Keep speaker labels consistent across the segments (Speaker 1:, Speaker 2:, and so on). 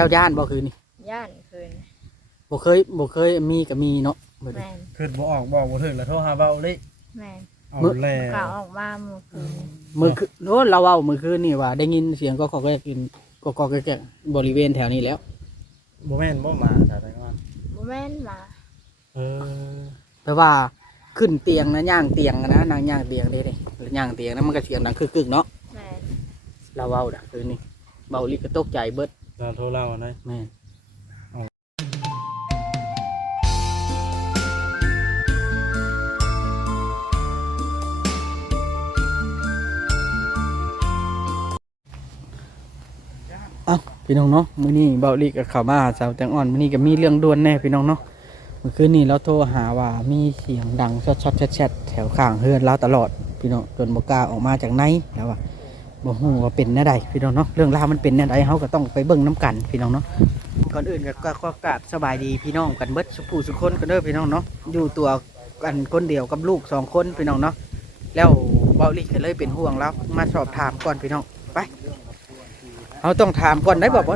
Speaker 1: จ้าย่านบ่คืนนี่
Speaker 2: ย่านคืน
Speaker 1: บ่เคยมีก็มีเนาะ
Speaker 2: แม่น
Speaker 3: คือบ่ออกบอกบ่ถึงแล้วโทรหาเบาลิ
Speaker 2: แม่น
Speaker 3: เอาแล้ว
Speaker 2: กล่าวออกมาเมื่อคืน
Speaker 1: มื้อคืนโน้เราเว้ามื้อคืนนี่ว่าได้ยินเสียงก็ขอก็กินก็แก่บริเวณแถวนี้แล้ว
Speaker 3: บ่แม่นบ่มาซะแต่ก่อน
Speaker 2: บ่แม่นมา
Speaker 3: เออ
Speaker 1: แปลว่าขึ้นเตียงนะย่างเตียงนะนางย่างเตียงเด้ย่างเตียงนะมันก็เสียงดังกึกๆเนาะ
Speaker 2: แม่น
Speaker 1: เราเว้าน่ะคืนนี้เบาลิก็ตกใจเบิด
Speaker 3: เราโทรเล่าอันใด
Speaker 1: แม่นพี่น้องเนาะมื้อนี้เบาลิก็เข้ามาหาสาวแตงอ่อนมื้อนี้ก็มีเรื่องด่วนแน่พี่น้องเนาะเมื่อคืนนี้เราโทรหาว่ามีเสียงดังช็อตๆแชทๆแถวข้างเฮือนเราตลอดพี่น้องจนบ่กล้าออกมาจากในแล้วว่าบ่ฮู้ว่าเป็นแนวใดพี่น้องเนาะเรื่องราวมันเป็นแนวใดเฮาก็ต้องไปเบิ่งนํกันพี่น้องเนาะก่อนอื่นก็กราบสบายดีพี่น้องกันเบิดสุผู้สุคนกันเด้อพี่น้องเนาะอยู่ตัวกันคนเดียวกับลูก2คนพี่น้องเนาะแล้วเบาลิก็เลยเป็นห่วงแล้วมาสอบถามก่อนพี่น้องไปเอาต้องถามก่อนได้บอกว่า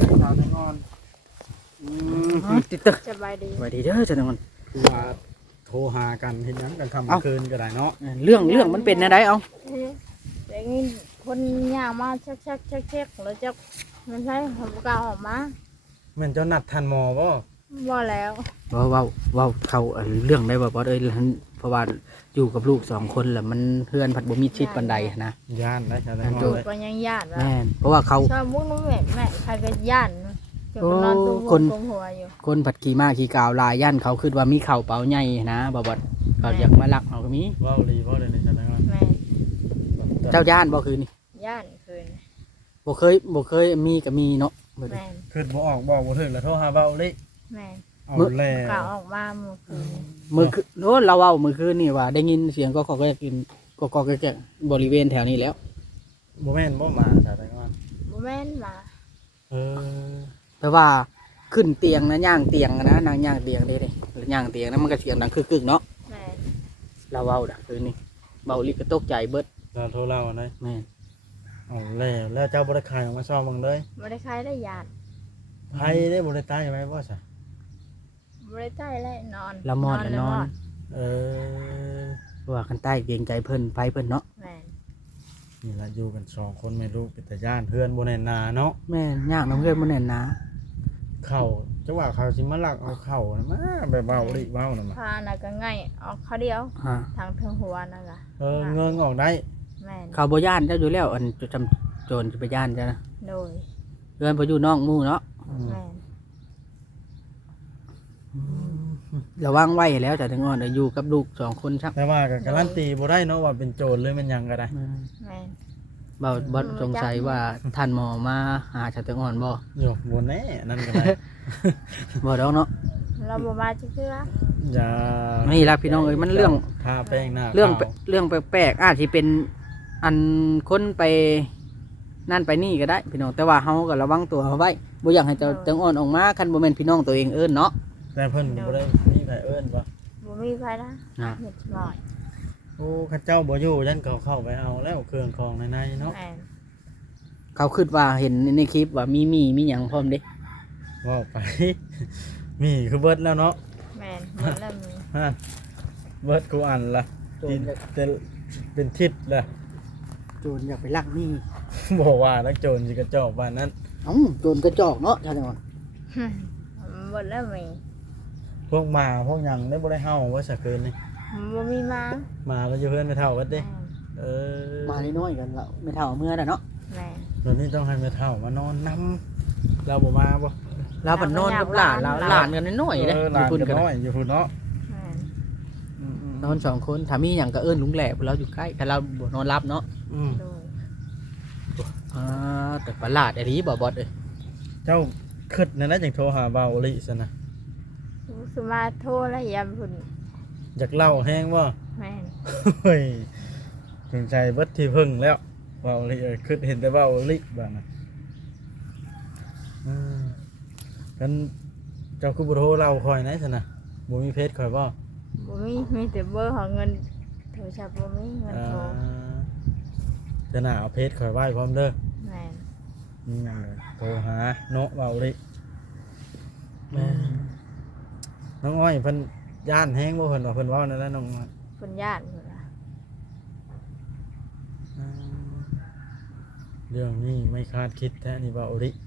Speaker 1: ติดตึก
Speaker 2: สบายดี
Speaker 1: สวัสดีเด้อจันทร์
Speaker 3: คือว่าโทรหากันเฮ็ดหยังกันค่ำคืนก็ได้เนาะ
Speaker 1: เรื่องมันเป็นอะไรเอา
Speaker 2: แต่งี้คนย่างมาชักแล้วจะมันใช่ผมกล่าวออกมา
Speaker 3: แม่นเจ้านัดทันหมอบ่
Speaker 2: บ่แล้ว
Speaker 1: ว้าเขาเรื่องได้บอกว่าเพราะว่าอยู่กับลูก2คนแหละมันเพื่อนผัดบ่มีชิดปันใดนะ
Speaker 3: ย่านได้แต่
Speaker 2: โดยก็ยังย่าน
Speaker 1: แม่นเพราะว่าเขา
Speaker 2: ชอบมุ้งนุ่มแม่ใครก็ย่านนอนตุ้มหัวอยู่
Speaker 1: คนผัดขี่ม้าขี่กาวลายย่านเขาคิดว่ามีเข่าเป๋าใหญ่นะบ่เขาอยากมาลักเอาก็มี
Speaker 3: เว้าลีบ่ได้ในจังได๋
Speaker 2: แม่
Speaker 1: เจ้าย่านบ่คืนนี่
Speaker 2: ย่านคืน
Speaker 1: บ่เคยมีก็มีเนาะ
Speaker 2: แม่
Speaker 3: คือบ่ออกบอกบ่ถึงแล้วโทรหาเบาลิ
Speaker 2: แม่
Speaker 3: เอาแล้ว
Speaker 2: กล่าวออกมาเมื่อคืน
Speaker 1: มื้อคืนโน้เราเว้ามื้อคืนนี่ว่าได้ยินเสียงก็ขอก็กินก็แก่บริเวณแถวนี้แล้ว
Speaker 3: บ่แม่นบ่มาซะแต่ก่อน
Speaker 2: บ่แม่นมา
Speaker 3: เออ
Speaker 1: แปลว่าขึ้นเตียงนะย่างเตียงนะนางย่างเตียงเด้ย่างเตียงนะมันก็เสียงดังกึกๆเนาะ
Speaker 2: แม่
Speaker 1: เราเว้าน่ะคืนนี้เบาลิก็ตกใจเบิด
Speaker 3: เราโทรเล่าอันใด
Speaker 1: แม่
Speaker 3: เอาแล้วเจ้าบ่ได้ขายออกมาซ่อมเบิ่งเลย
Speaker 2: บ่ได้ขายได้ญาติ
Speaker 3: ไผได้บ่ได้ตายไหมบ่ซะ
Speaker 2: บ่ได้ตายแล้วนอน
Speaker 1: ละมอดละนอน
Speaker 3: เออ
Speaker 1: ว่ากันใต้เกรงใจเพิ่นไผเพิ่นเนาะ
Speaker 2: แม่
Speaker 3: นี่ล่ะอยู่กัน2คนแม่ลูกเป็นตาย่านเฮือนบ่แน่นหนาเนาะ
Speaker 1: แม่ย่างน้ำเพื่อนบ่แน่นหนา
Speaker 3: เข้าจังว่าเขาสิมาลักเอาเข้านะมาแบบเว้าลิเว้านั่นน่ะ
Speaker 2: พาน่ะก็ง่ายออกเขาเดียวทางถึงหัวนั่นล่ะ
Speaker 3: เงินออกได้
Speaker 2: แม่
Speaker 1: เขาบ่ย่านเจ้าอยู่แล้วอันจะจำโจรสิไปย่านเจ้านะ
Speaker 2: โดย
Speaker 1: เพื่อนบ่อยู่นอกหมู่เนาะ
Speaker 2: แม่
Speaker 1: ระวังไว้แล้วแต่ถึงอ่อนอยู่กับลูก2คนซัก
Speaker 3: แต่ว่าก็การันตีบ่ได้เนาะว่าเป็นโจรหรือมันหยังก็ได้
Speaker 2: แม่
Speaker 1: บ่สงสัยว่าท่านหมอมาหาชาติอ่อนบ่
Speaker 3: อยู่บ่แน่นั่นก็ได้
Speaker 1: บ่ดอกเนาะ
Speaker 2: เราบ่มาจักเทื่อ
Speaker 3: อย่า
Speaker 1: นี่ล่ะพี่น้องเอ้ยมันเรื่อง
Speaker 3: ทาแป้งหน้า
Speaker 1: เรื่องแปลกๆอาจสิเป็นอันคนไปนั่นไปนี่ก็ได้พี่น้องแต่ว่าเฮาก็ระวังตัวเฮาไว้บ่อยากให้เจ้าจังอ่อนออกมาคันบ่แม่นพี่น้องตัวเองเอิ้นเนาะ
Speaker 3: แต่เพิ่นบ่ได้มีไผเอิ้นบ่
Speaker 2: มีไผนะเฮ็ดบ่อย
Speaker 3: โอ้ข้าเจ้าบ่อยู่ยันเขาเข้าไปเอาแล้วเครื่องของในเนาะ
Speaker 1: เขาคิดว่าเห็นในคลิปว่ามีหยังพร้อมเด้
Speaker 3: ว่าไปมีคือเบิดแล้วเนาะ
Speaker 2: แม่นเบิดแล้วมี
Speaker 3: เบิดกูอ่านล่ะเป็นทิศล่ะ
Speaker 1: โจรอยากไปลักนี่
Speaker 3: บ่ว่านักโจรสิกระจอกบ้านนั้น
Speaker 1: โจรกระจอกเนาะท่านอ่อน
Speaker 2: เบิดแล้วมี
Speaker 3: พวกหมาพวกหยังได้บ่ได้เฮาว่าซะคืนนี่
Speaker 2: บ่มี
Speaker 3: มาแล้วอยู่เพื่อนไม่เท่ากันดิ
Speaker 1: มาน้อยกันแล้วไม่เท่าเมื่อน่ะเนาะ
Speaker 3: เดี๋ยวนี้ต้องให้ไม่เท่ามานอนน้ำเราบ่มาบ่
Speaker 1: เราบัดนอนกับหลานเราหลานกันน้อยเลย
Speaker 3: หลานกันน้อยอยู่พุ่นเนาะ
Speaker 1: นอน2คนถ้ามีหยังก็เอิ้นลุงแหล่เราอยู่ใกล้แต่เราบ่นอนรับเนาะแต่ประหลาดไอ้นี้บ่บอสเอ้ย
Speaker 3: เจ้าคิดนั่นนะจังโทรหาเบาลิซะนะ
Speaker 2: สมาโทรแล้วยามพุ่น
Speaker 3: อยากเล่าแห้งว่า
Speaker 2: แม่
Speaker 3: เฮ้ยสนใจเบิดที่พึ่งแล้วเบาลิคือเห็นแต่เบาลิบ้างนะกันเจ้าคือบุโรเราคอยไหนสินะบ่มีเพชรคอยบ่
Speaker 2: มีแต่เบอร์ของเงินโทรศัพท์บ่มีเงินโทร
Speaker 3: จะน่าเอาเพชรคอยไหว้พร้อมเด้อ
Speaker 2: แม่
Speaker 3: นี่โทรหาเนาะเบาลิ
Speaker 1: แม่
Speaker 3: น้องอ้อยเพิ่นย่านแห้งบ่เพิ่นว่าเพิ่นเว้านั่นแหละน้องอ้อย
Speaker 2: เพิ่นญาติเพิ่นน่ะ
Speaker 3: เรื่องนี้ไม่คาดคิดแท้นี่บ่าวอริ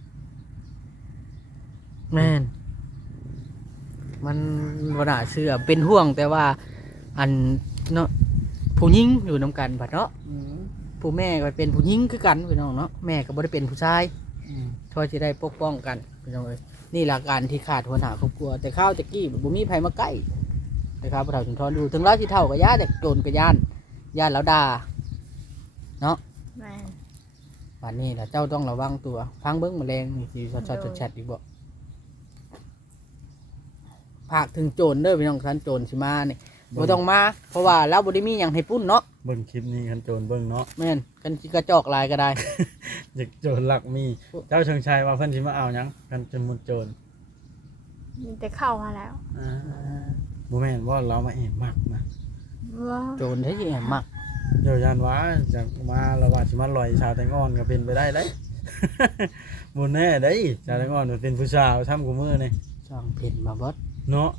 Speaker 1: แม่นมันบ่น่าเชื่อเป็นห่วงแต่ว่าอันเนาะผู้หญิงอยู่นํกันบัดเนาะผู้แม่ก็เป็นผู้หญิงคือกันพี่น้องเนาะแม่ก็บ่ได้เป็นผู้ชายทอสิได้ปกป้องกันพี่น้องเอ้ยนี่หลักการที่ขาดหัวหน้าครอบครัวแต่ข้าวตะกี้บ่มีไผมาใกล้แต่ข้าวผู้เฒ่าจุนทรอยู่ถึงเราสิเฒ่าก็ย่าแต่โจรก็ย่านแล้วด่าเนาะ
Speaker 2: แม่น
Speaker 1: บัดนี้ล่ะเจ้าต้องระวังตัวฟังเบิ่งแมลงนี่สิช็อตๆแชทอีกบ่ภาคถึงโจรเด้อพี่น้องคันโจรสิมานี่บ่ต้องมาเพราะว่าเราบ่ได้มีหยังให้ปุ้นเนาะ
Speaker 3: เบิ่งคลิปนี้คันโจรเบิ่งเนาะ
Speaker 1: แม่นกันสิกระจอกลายก็ได้
Speaker 3: อยากโจรหลักมีเจ้าเชิงชัยว่าเพิ่นสิมาเอาหยังกันจนมุดโจร
Speaker 2: มีแต่เข้ามาแล้ว
Speaker 3: บ่แม่นว่าเรามาแอบมักนะ
Speaker 2: ว้า
Speaker 1: โจรได้สิแอบมัก
Speaker 3: เดี๋ยวยานว่าจากมาแล้วว่าสิมาลอยชาวแตงอ่อนก็เป็นไปได้เด้ บ่แน่เด้ชาวแตงอ่อนมันเป็นผู้สาวทำกูมือนี่
Speaker 1: ช่างเพ่นมาเบิด
Speaker 3: เนาะ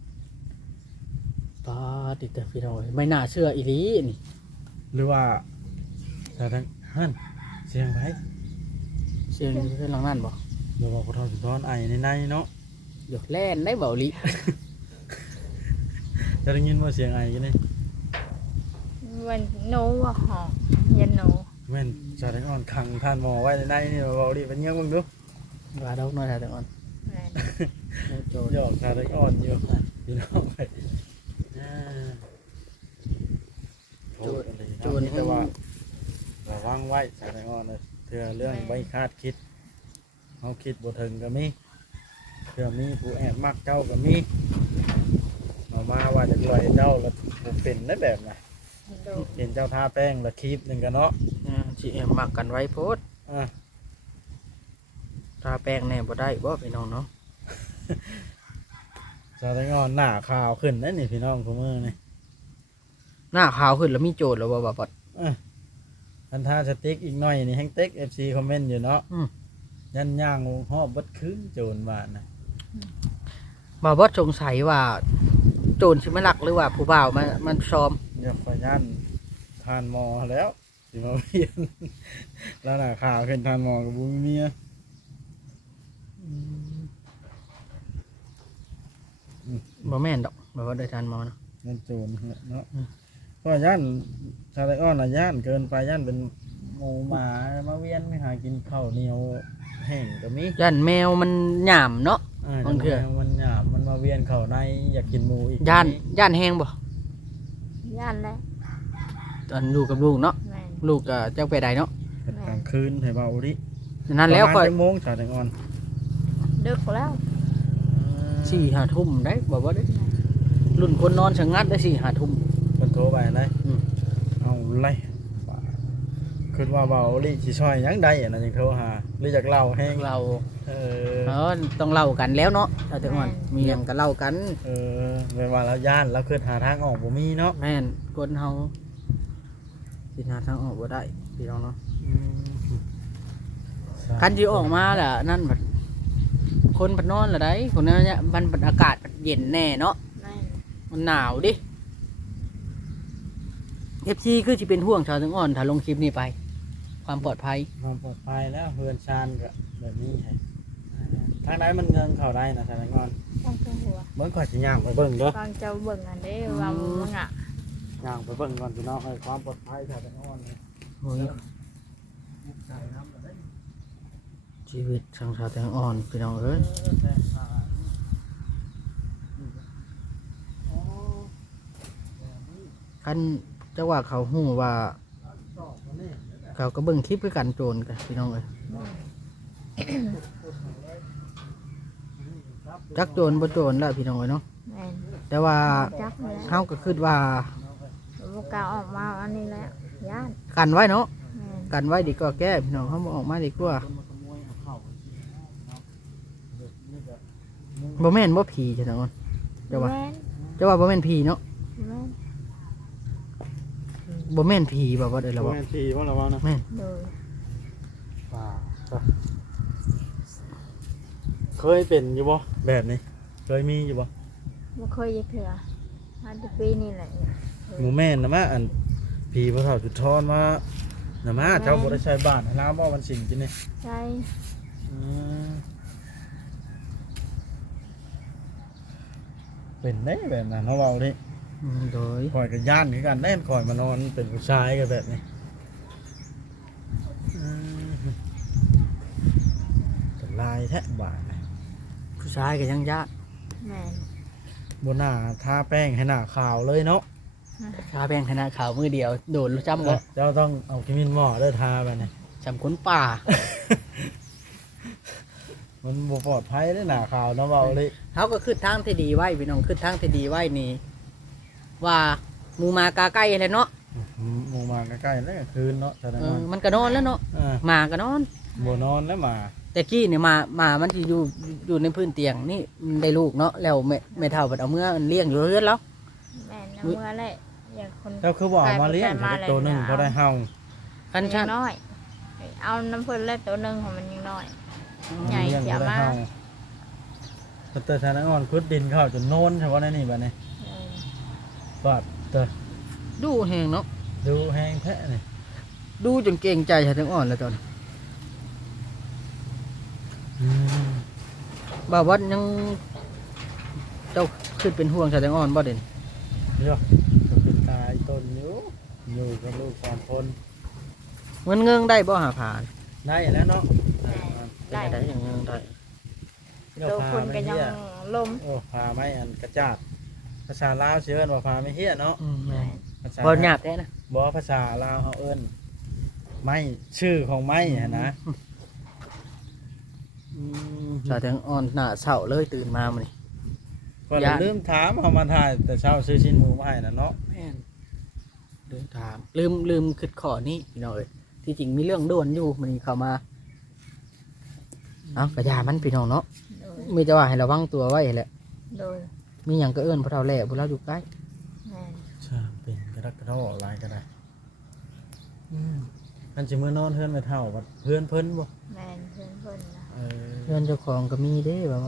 Speaker 1: ปาติเตอพี่น้องเอ้ยไม่น่าเชื่ออีหลีนี่
Speaker 3: หรือว่าชาวแตงฮั่นเสียงไผ
Speaker 1: เสียงอยู่ข้างหลังนั่นบ่
Speaker 3: เดี๋ยวว่าพอเฒ่าสิทอนไอในเนาะ
Speaker 1: หยกแล่นได้เบาอีหลิ
Speaker 3: จะได้ยินว่าเสียงไอกันนี่
Speaker 2: วันโนว่าหอมยันโน
Speaker 3: แม่นชาวแตงอ่อนขังท่านหมอไว้ในนี่เว้าดิเป็นยังเบิ่งดู
Speaker 1: ว่าดอกน้อยแต่อ่อน
Speaker 2: แม่น
Speaker 1: โจร
Speaker 3: หยอกชาวแตงอ่อนอยู่พี่น้องไปโจรแต่ว่าระวังไว้ชาวแตงอ่อนเลยเถื่อเรื่องไม่คาดคิดเฮาคิดบ่ถึงก็มีเถื่อมีผู้แอบมักเจ้าก็มีเอามาว่าจะลอยเจ้าแล้วบ่เป็นได้แบบน่ะ
Speaker 2: โด
Speaker 3: เห็นเจ้าทาแป้งแล้วคลิปหนึงกันเนาะ
Speaker 1: สิแอบมักกันไว้โพด
Speaker 3: อ่ะ
Speaker 1: ทาแป้งแน่บ่ได้บ่พี่น้องเนาะ
Speaker 3: ชาวแตงอ่อนหน้าขาวขึ้นนั่นนี่พี่น้องผู้มือนี่
Speaker 1: หน้าขาวขึ้นแล้วมีโจรแล้วบ่บ่บ่
Speaker 3: อันท่าสติ๊กอีกหน่อยนี่แฮงเต็ก FC คอมเมนต์อยู่เนาะ
Speaker 1: อืม
Speaker 3: ยันย่างฮอบเบัดคืนโจรว่านะ
Speaker 1: บ่บ่สงสัยว่า โจรสิมาลักหรือว่าผู้บ่าวมันซ้อม
Speaker 3: เดี๋ยวขอยันทานหมอแล้วสิมาเพียน แล้วหน้าขาวขึ้นทานหมอกับบุญเมีย
Speaker 1: บ่แม่นดอกบ่ว่าได้ทานหมอเนาะ
Speaker 3: นั่นโจรเนาะเพราะย่านชาวไร่อ้อนน่ะย่านเกินไปย่านเป็นหมูหมามาเวียนไม่หากินข้าวเหนียวแห้งก็มี
Speaker 1: ย่านแมวมันหยามเนาะ บางเทื่อ
Speaker 3: มันหยาบมันมาเวียนเข้าในอยากกินหมูอีก
Speaker 1: ย่านแฮงบ่
Speaker 2: ย่านแล้ว
Speaker 1: ตอนลูกกับลูกเนาะ
Speaker 2: แม่น
Speaker 1: ลูกก็จักไปใดเนาะ
Speaker 3: เป็นกลางคืนให้เบาดิ
Speaker 1: นั่นแล้ว
Speaker 3: ประ
Speaker 1: ค่
Speaker 3: มา
Speaker 1: อ
Speaker 3: ณ
Speaker 1: ย
Speaker 3: จังโมงชาวไร่อ้อน
Speaker 2: ดึกแล้ว
Speaker 1: 4-5 ทุ่มได้บ่บ่ได้รุ่นคนนอนชะงัดได้4-5 ทุ่ม
Speaker 3: คนโทรไปเลย
Speaker 1: อืม
Speaker 3: เอาไล่คือว่าเบาลิสิช่อยหยังได้อะนะยังโทรหาหรือจากเล่าแห้ง
Speaker 1: เรา
Speaker 3: เออ
Speaker 1: ต้องเล่ากันแล้วเนาะถ้าถึงวันมีหยังก็เล่ากัน
Speaker 3: เออเวลาเราย่านเราคือหาทางออกบ่มีเนาะ
Speaker 1: แม่นคนเฮาสิหาทางออกบ่ได้พี่น้องเนาะคันสิออกมาล่ะนั่นบัดคนบัดนอนล่ะได้คนนั้นเนี่ยมันบัดอากาศบัดเย็นแน่เนาะ
Speaker 2: แม่น
Speaker 1: มันหนาวดิ FC คือสิเป็นห่วงชาวถึงอ่อนถ้าลงคลิปนี้ไป ความปลอดภัย
Speaker 3: ความปลอดภัยแล้วเฮือนชานก็แบบนี้ให้ทางใดมันเงินเข้าได้นะชาวไร่งอน
Speaker 2: ต้องเจ้าหัว
Speaker 3: เบิ่งก่อนสิย่างไปเบิ่งเด้อ
Speaker 2: ฟังเจ้าเบิ่งอันนี้ว่ามึงอ่ะ
Speaker 3: ย่างไปเบิ่งก่อนพี่น้องเอ้ยความปลอดภัยชาวไร่งอนนี่
Speaker 1: โอ้ยชีวิตชาวถึงอ่อนพี่น้องเอ้ยคันจะว่าเขาฮู้ว่า เขาก็เบิ่งคลิปคือกันโจรกันพี่น้องเอ้ยจักโจรบ่โจรแล้วพี่น้องเอ้ยเนาะ
Speaker 2: แม่น
Speaker 1: แต่ว่า
Speaker 2: จักแล้ว
Speaker 1: เฮาก็คิดว่า
Speaker 2: บ่กล้าออกมาอันนี้แหละย่าน
Speaker 1: กันไว้เนาะ
Speaker 2: แม่น
Speaker 1: กันไว้ดีกว่าแก้พี่น้องเฮาบ่ออกมาดีกว่าบ่แม่นบ่ผีจ้ะน้องจะว่า
Speaker 2: แม่น
Speaker 1: จะว่าบ่แม่นผีเนาะ
Speaker 2: แม่น
Speaker 1: บ่แม่นผีบ่ได้แล้วบ่
Speaker 3: แม่นทีว่าเราว่านะ
Speaker 1: แม่น
Speaker 2: โดย
Speaker 1: ค
Speaker 3: เคยเป็นอยู่บ่แบบนี้เคยมีอยู่บ่
Speaker 2: บ่เคยจะเถื่อมาแต่ปีนี่แหละ
Speaker 3: หมู่แม่นนะมาอันผีพระเฒ่าจุดทอนมานะมาเจ้าบ่ได้ใช้บ้านให้ลาวบ่มันสิ่งกินนี่
Speaker 2: ใช่
Speaker 3: อืมเป็นได้แบบนั้นเนาะเว้าดิ
Speaker 1: โดย
Speaker 3: ข่อยก็ย่านคือกันได้ข่อยมานอนเป็นผู้ชายก็แบบนี้อืมแต่ลายแท้บาดนี่
Speaker 1: ผู้ชายก็ยังยาก
Speaker 2: แม่น
Speaker 3: บ่น่าทาแป้งให้หน้าขาวเลยเนาะ
Speaker 1: ชาแป้งคณะขาวมือเดียวโดดรู้จำบ่
Speaker 3: เจ้าต้องเอาขมิ้นหม้อเด้อทาไปนี่
Speaker 1: จำคนป่า
Speaker 3: มันบ่ปลอดภัยเด้อหน้าขาวเนาะเว้าดิ
Speaker 1: เขาก็ขึ้นทางที่ดีไว้พี่น้องขึ้นทางที่ดีไว้นี่ว่าหมูมากาใกล้เลยเนาะ
Speaker 3: หมู่มาใกล้ๆแล้วก็คืนเนาะแสดงว่า
Speaker 1: มันก็นอนแล้วเนาะ หมาก็นอน
Speaker 3: บ่นอนแล้วมา
Speaker 1: แต่กี้เนี่ยหมามันจะอยู่ในพื้นเตียงนี่มันได้ลูกเนาะแล้วแม่เฒ่าบัดเอาเมื่อมันเลี้ยงอยู่เรือนแล้ว
Speaker 2: แม่นเอาเมื่อแหละอย่างคน
Speaker 3: เจ้าคือบ่เอามาเลี้ยงตัวหนึงบ่ได้เฮา
Speaker 1: คัน
Speaker 2: ยั
Speaker 1: ชัน
Speaker 2: งน้อยเอาน้ำเพิ่นแล้วตัวหนึงของมันยังน้อย ใหญ่
Speaker 3: เลี้ยง
Speaker 2: เสีย
Speaker 3: บ่ได้
Speaker 2: มาก
Speaker 3: เฮาแต่ทานอ่อนขุดดินเข้าจนโน่นเฉพาะในนี่บัดนี้
Speaker 2: เออ
Speaker 3: บาดเตอ
Speaker 1: ดูแหงเนาะ
Speaker 3: ดูแห้งแท้นี่
Speaker 1: ดูจนเกรงใจชาทั้งอ่อนแล้วตอนนี้
Speaker 3: อืม
Speaker 1: บ่าววัดยังเจ้าขึ้นเป็นห่วงชาทั้งอ่อนบ่เด่น
Speaker 3: เดี๋ยวก็เป็นตายต้นอยู่กับลูก2คน
Speaker 1: มันเงื้องได้บ่หาผ่าน
Speaker 3: ได้แล้วเนาะ
Speaker 2: ได้
Speaker 1: ได้อย่างเงื้องได้
Speaker 3: เดี๋ยว
Speaker 2: ตัว
Speaker 3: พา
Speaker 2: คน
Speaker 3: ไม่
Speaker 2: ก็ยัง
Speaker 3: เหี้ย
Speaker 2: ลม
Speaker 3: โอ้พาไม่อันกระจาดภาษาลาวเชื่อว่าพาไม่เฮียเนาะ
Speaker 1: แม่น
Speaker 3: ภาษา
Speaker 1: บ่หยาบแท้นะ
Speaker 3: บ่ภาษาลาวเขาเอิ้นไม่ชื่อของไม่หั่นนะ
Speaker 1: ชาทั้งอ่อนหน้าเศร้าเลยตื่นมามื้อนี้
Speaker 3: ก็เลยลืมถามเขามาถ่ายแต่เช้าซื้อชิ้นหมูมาให้น่ะเนาะ
Speaker 1: แม่นลืมถามลืมคิดข้อนี้พี่น้องเอ้ยที่จริงมีเรื่องด่วนอยู่มื้อนี้เข้ามาเอ้ากระยามันพี่น้องเนาะ
Speaker 2: โดย
Speaker 1: มีแต่ว่าให้ระวังตัวไว้แหละ
Speaker 2: โดย
Speaker 1: มีหยังก็เอิ้นพวกเราแหละพวกเราอยู่ใกล้
Speaker 2: แม่น
Speaker 3: ใช่เป็นกระดักกระดอหลายก็ได้อันสิมื้อนอนเฮือนไม่เท่าวัดเพื่อนเพิ่นบ่
Speaker 2: แม่นเพื่อนเพิ่นนะ
Speaker 3: เออ
Speaker 1: เพื่อนเจ้าของก็มีเด้แบบว่า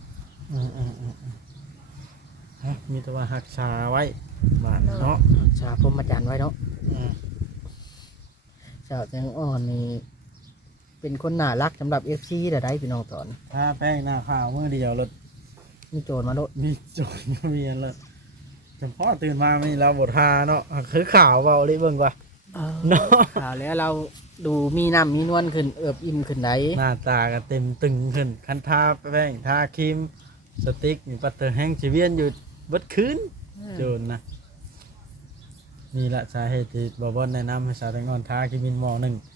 Speaker 3: ฮะมีแต่ว่ารักษาไว้บ้านเนาะ
Speaker 1: รักษาพรหมจรรย์ไว้เนาะ
Speaker 3: อืม
Speaker 1: สาวแตงอ่อนนี่เป็นคนน่ารักสำหรับ FC แต่ได้พี่น้องสอน
Speaker 3: ทาแป้งหน้าขาวมื้อเดียวแล้ว
Speaker 1: มีโจรมาโดด
Speaker 3: มีโจรมีอันแล้วจำพ่อตื่นมามีเราบ่ทาเนาะคือข่าวเว้าเลยเบิ่งว่า เนาะ
Speaker 1: ข่าวแล้วเราดูมีน้ำมีนวลขึ้นเอิบอิ่มขึ้นได้
Speaker 3: หน้าตาก็เต็มตึงขึ้นคันทาแป้งทาครีมสติ๊กนี่ปัตเตอร์แห้งสิเวียนอยู่เบิดคืนโจรนะนี่ละสาเหตุที่บ่บ่แนะนำให้สาวแตงอ่อนทาคิมินหมอหนึ่ง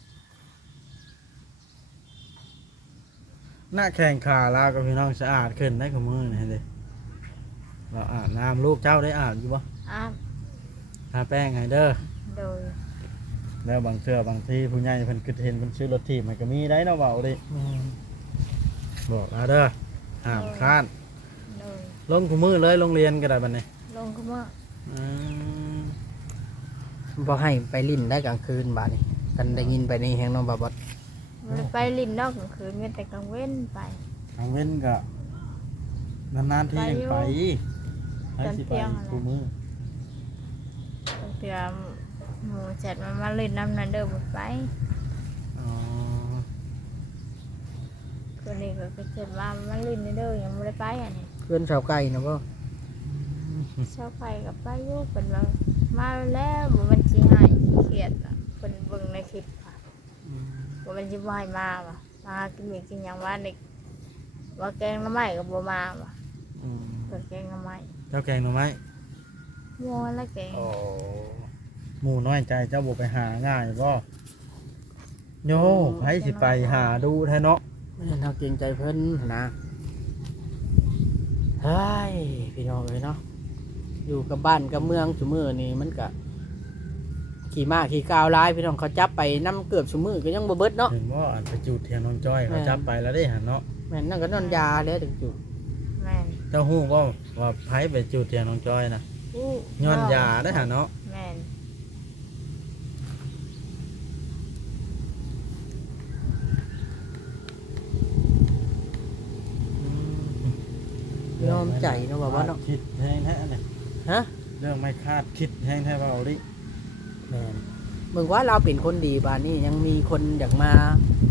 Speaker 3: หน้าแข้งขาลาวกับพี่น้องสะอาดขึ้นได้กับมือนี่เด้เราอาบน้ำลูกเจ้าได้อาบอยู่บ่
Speaker 2: อ้าว
Speaker 3: ทาแป้งให้เด้อ
Speaker 2: โดย
Speaker 3: แล้วบางเทื่อบางทีผู้ใหญ่เพิ่นคิดเห็นเพิ่นซื้อรถถีบมันก็มีได้เนาะเบาดิบอกแล้วเด้อห้ามค้าน
Speaker 2: โดย
Speaker 3: ลงคู่มือเลยโรงเรียนก็ได้บัดนี้
Speaker 2: ลงก็เมื่อ
Speaker 3: อืม
Speaker 1: บ่ให้ไปลิ้นได้กลางคืนบาดนี้กันได้ยินไปในแห่งน้องบาบด
Speaker 2: มันไปลินนอกกลางคืนมีแต่กลางเว้นไป
Speaker 3: ทางเว้นก็นานๆที่ยังไป
Speaker 2: ไปอยู่
Speaker 3: ให้สิไป
Speaker 2: ตอนเที่ยงอะไร
Speaker 3: คู่มือ
Speaker 2: บางเตือหมูเสร็จมันมาลินน้ำนันเดิมหมดไป
Speaker 3: อ๋อ
Speaker 2: คนนี้ก็เสร็จมาลินเดิมยังไม่ได้ไปอ่ะนี่
Speaker 1: เพื่อนชาวไก่นะบ่
Speaker 2: เช้าไปกับไปอยุเป็นมาแล้วบ่มันจีหายขี้เกียจอ่ะเป็นเบิ่งในคลิปค่ะบ่มันจีบ่ให้มาว่ะมากินหมี่กินหยังว่าในว่าแกงหน้ำไม้กับบ่มาว่ะ
Speaker 3: อืม
Speaker 2: เปิดแกงหน้ำไม้
Speaker 3: เจ้าแกงหน่อไม้
Speaker 2: มัวและแกง
Speaker 3: โอ้หมู่น้อยใจเจ้าบ่ไปหาง่ายบ่โยไผสิไปหาดูแท้เนาะ
Speaker 1: ไม่ได้ทักเกรงใจเพิ่นนะเฮ้ยพี่น้องเอ้ยเนาะอยู่กับบ้านกับเมืองซุมื้อนี่มันก็ขี่ม้าขี่กาวหลายพี่น้องเขาจับไปนํเกือบซุมื้อก็ยังบ่เบิดเนาะ
Speaker 3: เห็นว่าอันไปจูดเทียนน้องจ้อยเขาจับไปแล้วได้หันเนาะ
Speaker 1: แม่นนั่นก็นอนยาแล้วถึงจุ
Speaker 2: แม่น
Speaker 3: เจ้าฮู้บ่ว่าไผไปจูดเทียนน้องจ้อยนะ
Speaker 2: อู้
Speaker 3: ย้อนยาได้หันเนาะ
Speaker 2: แม่น
Speaker 3: อื
Speaker 1: ยอมใจเนาะบ่ว่าเนาะ
Speaker 3: คิดแห้งแท้เนี่ย
Speaker 1: ฮะ
Speaker 3: เรื่องไม่คาดคิดแห้งแท้ว่าเอาดิ
Speaker 1: แม่นมึงว่าเราเป็นคนดีบานนี้ยังมีคนอยากมา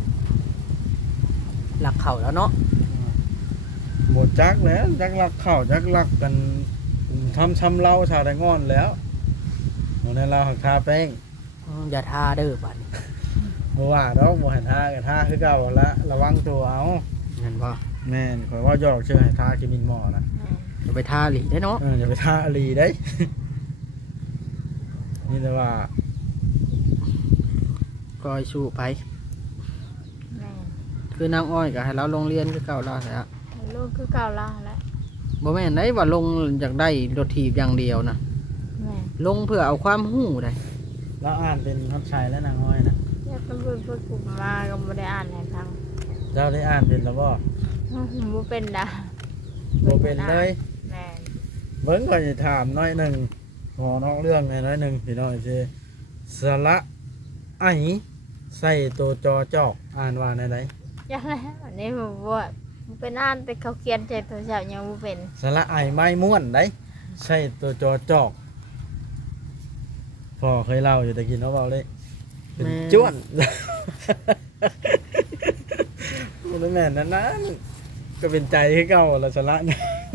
Speaker 1: หลักเขาแล้วเนาะ
Speaker 3: หมดจักแล้วจักรักเข้าจักรักกันทำช้ำเล่าชาวไดงอนแล้วในเราหักทาแป้ง
Speaker 1: อย่าท่าเด้อบานนี้
Speaker 3: บ่ว่าดอกบ่ให้ทาก็ทาคือเก่าละระวังตัวเอา
Speaker 1: เห็นบ่
Speaker 3: แม่นข่อยว่าหยอกเชื่อให้ทาคิมินหมอนะ
Speaker 1: อย่าไปท่าหลีได้เนาะ
Speaker 3: อย่าไปทาอลีได้ นี่แต่ว่า
Speaker 1: ก็สู้ไป
Speaker 2: แม่น
Speaker 1: คือนางอ้อยก็ให้เราโรงเรียนคือเก่าแล้วแหละ
Speaker 2: ลูกคือเก่าล่าแล้ว
Speaker 1: บ่แม่นได้ว่าลงอยากได้รถถีบอย่างเดียวนะ
Speaker 2: แม่น
Speaker 1: ลงเพื่อเอาความหู้ได้
Speaker 3: เราอ่านเป็นทับชัยและนางอ้อยนะ
Speaker 2: แยกเป็นเพื่อนกลุ่มมาก็ไม่ได้อ่านให้ฟัง
Speaker 3: เจ้าได้อ่านเป็นแล้วบ่
Speaker 2: บ่เป็นดา
Speaker 3: บ่เป็นเลย
Speaker 2: แม่น
Speaker 3: เบิ่งก่อนจะถามน้อยหนึ่งหอนอกเรื่องหน้อยหนึ่งพี่น้อยสิสระไอใส่ตัวจอจอกอ่านว่าในใด
Speaker 2: ยังไงอันนี้ผมว่าบ่เป็นอ่านแต่เขาเขียนใจตัวเจ้ายังบ่เป็น
Speaker 3: สระไอไม้ม้วนได้ใส่ตัวจอจอกพ่อเคยเล่าอยู่แต่กินเนาะเบาเลยเป็นจ้วนบ่แม่นนั่นนะก็เป็นใจคือเก่าละสระเนี่ย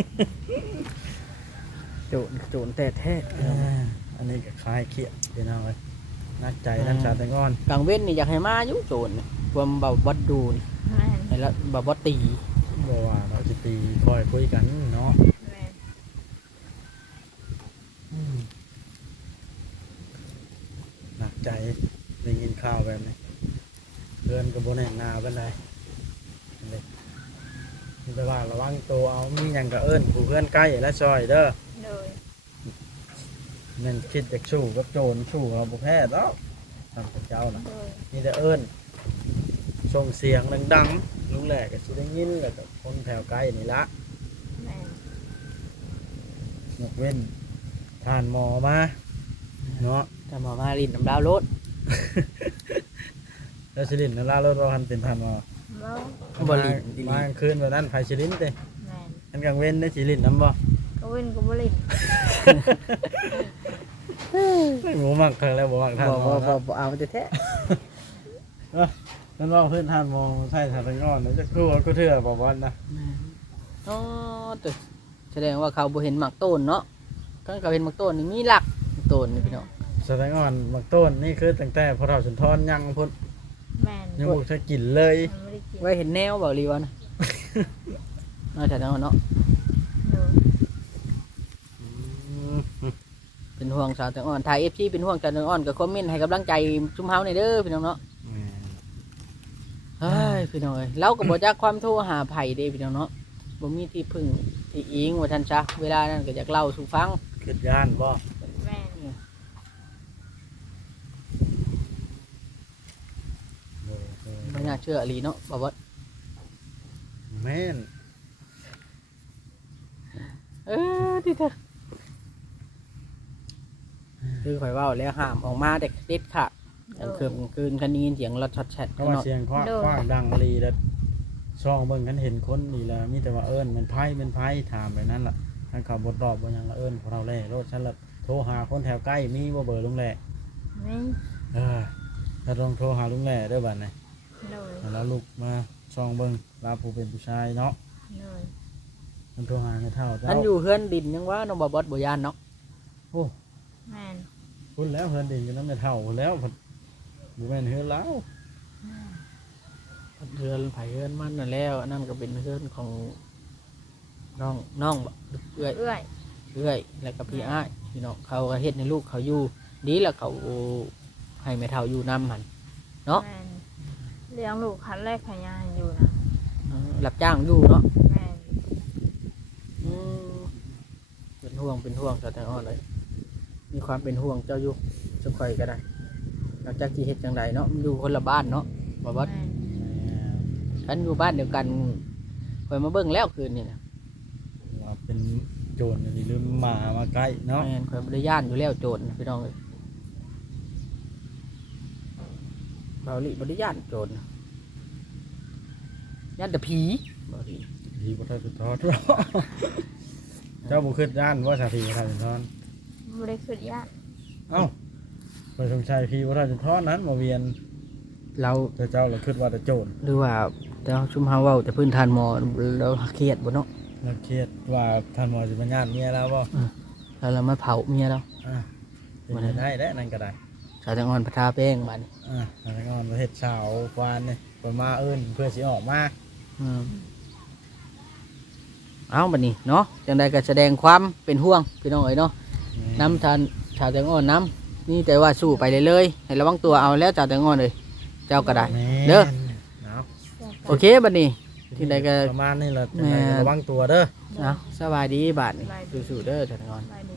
Speaker 1: โจรแต่แท้
Speaker 3: อันนี้ก็คล้ายเครียดพี่น้องเอ้ยนักใจนักชาติงอน
Speaker 1: กลางเว้นนี่อยากให้มาอยู่โจรนี่ความเบาวัดดูนี่
Speaker 2: แม่น
Speaker 1: ให้ละเบาวัดตี
Speaker 3: บอกว่าเราจะตีคอยคุยกันเนาะ
Speaker 2: แม่น
Speaker 3: หนักใจได้ยินข่าวแบบนี้เพื่อนกับโบแน่นาเป็นไรแต่ว่าระวังตัวเอามีอย่างกระเอิญผู้เพื่อนใกล้และซอยเด้อ
Speaker 2: โดย
Speaker 3: นั่นคิดจากสู้กับโจรสู้เราบุแพ้แล้วทำกับเจ้านะ
Speaker 2: โดย
Speaker 3: มีแต่เอิญส่งเสียงดังๆลุงแหลกก็สิได้ยินแล้วกับคนแถวใกล้นี่ละ
Speaker 2: แม่น
Speaker 3: ยกเว้นทานหมอมาเนาะ
Speaker 1: ถ้ามาลินน้ำดาวรถ
Speaker 3: แล้วสิลินนั่นล่ารถเราหันเป็นทานหมอ
Speaker 2: บ่
Speaker 1: บ่ลินดี
Speaker 3: มากลางคืนวันนั้นไผสิลินเด้
Speaker 2: แม่น
Speaker 3: อันกลางเว้นได้สิลินน้ำบ่
Speaker 2: ก็เว้นก็บ่เล่น
Speaker 3: ไม่หมูมักเคยแล้วบ่มักทาน
Speaker 1: บ่
Speaker 3: หมอ
Speaker 1: บ่
Speaker 3: นะ
Speaker 1: บ่เอาแต่แท้
Speaker 3: นั่นว่าเพื่อนทานหมอใช่ทานไปงอนแล้วจะครัวก็เถื่อบ่บอลนะ
Speaker 1: อ๋อแต่แสดงว่าเขาบ่เห็นหมักต้นเนาะคันเขาเห็นหมักต้นนี่มีหลักหมักต้นนี่พี่น้อง
Speaker 3: แสดงงอนมักต้นนี่คือตั้งแต่พอเราสุนทรยังพุ่น
Speaker 2: แม่น
Speaker 3: ยังบ่จะกินเลย
Speaker 2: มันไม่ได้กิน
Speaker 1: ไว้เห็นแนวบ่รีวะนะน่าจะเนาะเนาะ
Speaker 2: โดย
Speaker 1: เป็นห่วงสาวแตงอ่อนถ่าย FC เป็นห่วงสาวแตงอ่อนก็คอมเมนต์ให้กำลังใจชุมเฮาหน่อยเด้อพี่น้องเนาะเฮ้ยพี่น้องเอ้ยเราก็บ่จักความโทรหาไผเด้พี่น้องเนาะบ่มีที่พึ่งที่อิงว่าท่านซะเวลานั้นก็อยากเล่าสู่ฟัง
Speaker 3: ขึ้นย่านบ่
Speaker 2: แม่น
Speaker 1: ไม่น่าเชื่ออหลีเนาะบ่ว่า
Speaker 3: แม่น
Speaker 1: ที่เธอคือข่อยเว่าแล้วห้ามออกมาเด็กเด็ดขาดกลางคืนคันนี้เสียงรถช็อตแชท
Speaker 3: ก็ว่า
Speaker 1: เนาะ
Speaker 3: เสียงคว้างดังลีแล้วช่องเบิ่งกันเห็นคนนี่ละมีแต่ว่าเอิ้นเป็นไผถามไปนั่นล่ะท่านเขาบ่ตอบบ่หยังละเอิ้นพวกเราแล่รถฉันละโทรหาคนแถวใกล้มีบ่เบอร์ลุงแหล่
Speaker 2: นี่
Speaker 3: ถ้าต้องโทรหาลุงแหล่เด้อบัดนี้
Speaker 2: โดย
Speaker 3: แล้วลูกมาช่องเบิ่งลาผู้เป็นผู้ชายเนาะ
Speaker 2: โดย
Speaker 3: มันโทรหาไม่เท่าเจ้า
Speaker 1: อันอยู่เฮือนดินยังว่าน้องบ่บอสบ่ยานเนาะ
Speaker 2: แม่น
Speaker 3: พุ่นแล้วเฮือนดินกันนำไม่เท่าพุ่นแล้วพุ่นบ่แม่นเฮือนแล้ว
Speaker 1: เฮือนไผเฮือนมันนั่นแล้วอันนั่นก็เป็นเฮือนของน้องบ่เอื้อย
Speaker 2: เอื้อย
Speaker 1: เอื้อยแล้วก็พี่อ้ายพี่น้องเขาก็เฮ็ดให้ลูกเขาอยู่ดีแล้วเขาให้แม่เฒ่าอยู่นำหั่น เนาะ
Speaker 2: แม่นเลี้ยงลูกคันแรกขยายอยู่นะ
Speaker 1: รับจ้างอยู่เนาะ
Speaker 2: แม่น
Speaker 1: อืมเป็นห่วงสาวแตงอ่อนเลยมีความเป็นห่วงเจ้าอยู่สักข่อยก็ได้หลังจากที่เฮ็ดจังไดเนาะมันอยู่คนละบ้านเนาะบ่ว่า
Speaker 2: แม่น
Speaker 1: ฉันอยู่บ้านเดียวกันข่อยมาเบิ่งแล้วคืนนี่นะ
Speaker 3: ว่าเป็นโจรนี่หรือหมาใกล้เนาะ
Speaker 1: แม่นข่อยบ่ได้ย่านอยู่แล้วโจรพี่น้องเอ้ยเบาหลีบ่ได้ย่านโจรย่านแต่ผีเบาหลี
Speaker 3: ผผีบ่ทันสุดทอด เจ้าบ่คิดย่านว่าสาผีบ่ทันสุดทอด
Speaker 2: บ่ได้ขึ้นย่าน
Speaker 3: เอ้าเพิ่นสงสัยผีบ่ทันสุดทอดนั้นบ่เวียน
Speaker 1: เรา
Speaker 3: แต่เจ้าล่ะคิดว่าแต่โจร
Speaker 1: หรือว่าเจ้าชุมเฮาเว้าแต่พื้นฐานหมอเราเครียดบ่เนาะ
Speaker 3: แล้วเครียดว่าท่านหมอสิมาญาติเมียแล้วบ่
Speaker 1: แล้วเรามาเผาเมียเรา
Speaker 3: เป็นไปได้แล้วนั่นก็ได้
Speaker 1: ชาวจังอ่อนประทาแป้งบัดนี้
Speaker 3: แล้วก็ประเทศชาวควานนี่เพิ่นมาเอิ้นเพื่อสิออกมา
Speaker 1: อืมเอาบัดนี้เนาะจังใดก็แสดงความเป็นห่วงพี่น้องเอ้ยเนาะน้ำทานชาวจังอ่อนน้ำนี่แต่ว่าสู้ไปเลยเลยให้ระวังตัวเอาแล้วชาวจังอ่อนเลยเจ้าก็ได้
Speaker 3: แม่น
Speaker 1: เด้อ
Speaker 3: เอา
Speaker 1: โอเคบัดนี้ ที่ใดก็
Speaker 3: ประมาณนี้แหละ
Speaker 1: แม่น
Speaker 3: ระวังตัวเด้อ
Speaker 1: เอาสบายดีบาดนี้สู้ๆเด้อชาวจังอ่อน
Speaker 2: ไปดี